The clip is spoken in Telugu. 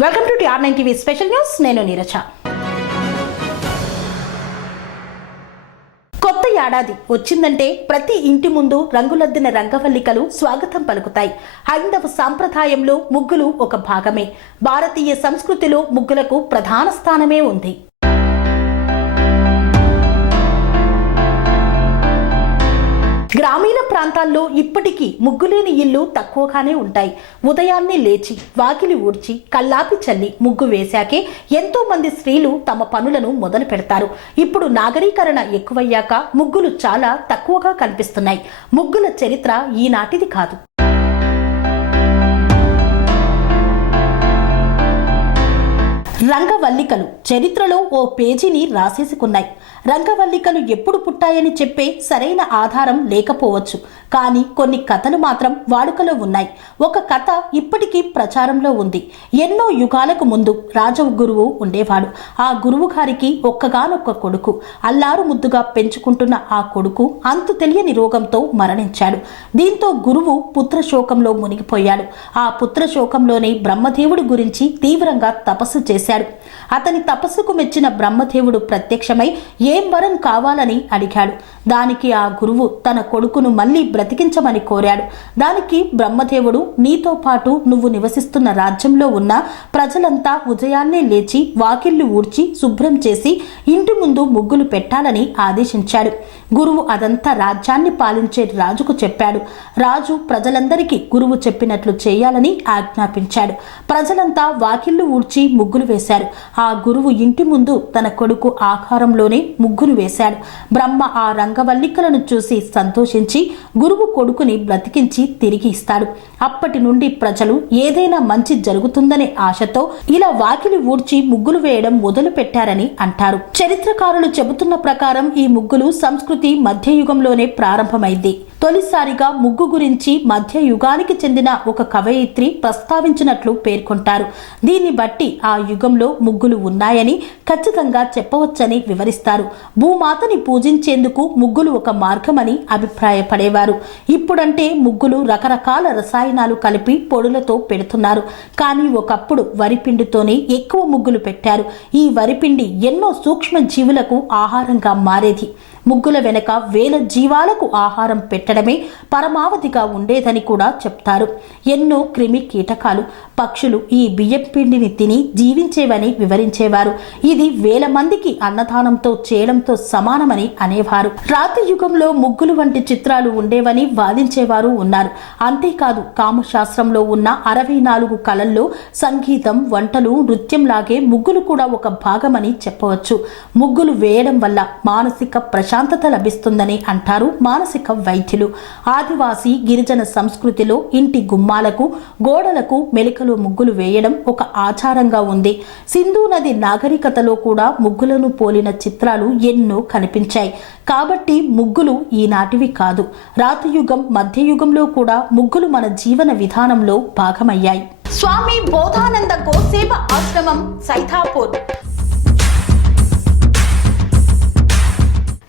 Welcome to TR nine TV special news. నేను నీరజ. కొత్త ఏడాది వచ్చిందంటే ప్రతి ఇంటి ముందు రంగులద్దిన రంగవల్లికలు స్వాగతం పలుకుతాయి. హైందవ సాంప్రదాయంలో ముగ్గులు ఒక భాగమే. భారతీయ సంస్కృతిలో ముగ్గులకు ప్రధాన స్థానమే ఉంది. గ్రామీణ ప్రాంతాల్లో ఇప్పటికీ ముగ్గులేని ఇల్లు తక్కువగానే ఉంటాయి. ఉదయాన్నే లేచి వాకిలి ఊడ్చి కల్లాపి చల్లి ముగ్గు వేశాకే ఎంతో మంది స్త్రీలు తమ పనులను మొదలు పెడతారు. ఇప్పుడు నాగరీకరణ ఎక్కువయ్యాక ముగ్గులు చాలా తక్కువగా కనిపిస్తున్నాయి. ముగ్గుల చరిత్ర ఈనాటిది కాదు. రంగవల్లికలు. చరిత్రలో ఓ పేజీని రాసేసుకున్నాయి. రంగవల్లికలు ఎప్పుడు పుట్టాయని చెప్పే సరైన ఆధారం లేకపోవచ్చు. కానీ కొన్ని కథలు మాత్రం వాడుకలో ఉన్నాయి. ఒక కథ ఇప్పటికీ ప్రచారంలో ఉంది. ఎన్నో యుగాలకు ముందు రాజ గురువు ఉండేవాడు. ఆ గురువు గారికి ఒక్కగానొక్క కొడుకు. అల్లారు ముద్దుగా పెంచుకుంటున్న ఆ కొడుకు అంతు తెలియని రోగంతో మరణించాడు. దీంతో గురువు పుత్రశోకంలో మునిగిపోయాడు. ఆ పుత్రశోకంలోనే బ్రహ్మదేవుడి గురించి తీవ్రంగా తపస్సు చేశాడు అతని తపస్సుకు మెచ్చిన బ్రహ్మదేవుడు ప్రత్యక్షమై ఏం వరం కావాలని అడిగాడు. దానికి ఆ గురువు తన కొడుకును మళ్ళీ బ్రతికించమని కోరాడు. దానికి బ్రహ్మదేవుడు నీతో పాటు నువ్వు నివసిస్తున్న రాజ్యంలో ఉన్న ప్రజలంతా ఉదయాన్నే లేచి వాకిళ్ళు ఊడ్చి శుభ్రం చేసి ఇంటి ముందు ముగ్గులు పెట్టాలని ఆదేశించాడు. గురువు అదంతా రాజ్యాన్ని పాలించే రాజుకు చెప్పాడు. రాజు ప్రజలందరికీ గురువు చెప్పినట్లు చేయాలని ఆజ్ఞాపించాడు. ప్రజలంతా వాకిళ్ళు ఊడ్చి ముగ్గులు వేశారు. ఆ గురువు ఇంటి ముందు తన కొడుకు ఆకారంలోనే ముగ్గులు వేశాడు. బ్రహ్మ ఆ రంగవల్లికలను చూసి సంతోషించి గురువు కొడుకుని బ్రతికించి తిరిగి ఇస్తాడు. అప్పటి నుండి ప్రజలు ఏదైనా మంచి జరుగుతుందనే ఆశతో ఇలా వాకిలి ఊడ్చి ముగ్గులు వేయడం మొదలు పెట్టారని అంటారు. చరిత్రకారులు చెబుతున్న ప్రకారం ఈ ముగ్గులు సంస్కృతి మధ్యయుగంలోనే ప్రారంభమైంది. తొలిసారిగా ముగ్గు గురించి మధ్య యుగానికి చెందిన ఒక కవయిత్రి ప్రస్తావించినట్లు పేర్కొంటారు. దీన్ని బట్టి ఆ యుగంలో ముగ్గులు ఉన్నాయని ఖచ్చితంగా చెప్పవచ్చని వివరిస్తారు. భూమాతని పూజించేందుకు ముగ్గులు ఒక మార్గమని అభిప్రాయపడేవారు. ఇప్పుడంటే ముగ్గులు రకరకాల రసాయనాలు కలిపి పొడులతో పెడుతున్నారు. కానీ ఒకప్పుడు వరిపిండితోనే ఎక్కువ ముగ్గులు పెట్టారు. ఈ వరిపిండి ఎన్నో సూక్ష్మ జీవులకు ఆహారంగా మారేది. ముగ్గుల వెనక వేల జీవాలకు ఆహారం పెట్టడమే పరమావధిగా ఉండేదని కూడా చెప్తారు. ఎన్నో క్రిమి కీటకాలు పక్షులు ఈ బియ్యం పిండిని తిని జీవించేవని వివరించేవారు. ఇది వేల మందికి అన్నదానంతో చేయడంతో సమానమని అనేవారు. రాతి యుగంలో ముగ్గులు వంటి చిత్రాలు ఉండేవని వాదించేవారు ఉన్నారు. అంతేకాదు కామశాస్త్రంలో ఉన్న అరవై నాలుగు కళల్లో సంగీతం వంటలు నృత్యంలాగే ముగ్గులు కూడా ఒక భాగమని చెప్పవచ్చు. ముగ్గులు వేయడం వల్ల మానసిక ప్రశాంతత లభిస్తుందని అంటారు మానసిక వైద్యులు. ఆదివాసీ గిరిజన సంస్కృతిలో ఇంటి గుమ్మాలకు గోడలకు మెలికలు ముగ్గులు వేయడం ఒక ఆచారంగా ఉంది. సింధు నది నాగరికతలో కూడా ముగ్గులను పోలిన చిత్రాలు ఎన్నో కనిపించాయి. కాబట్టి ముగ్గులు ఈనాటివి కాదు. రాతయుగం మధ్యయుగంలో కూడా ముగ్గులు మన జీవన విధానంలో భాగమయ్యాయి. స్వామి బోధానంద గోసేవ ఆశ్రమం సైథాపూర్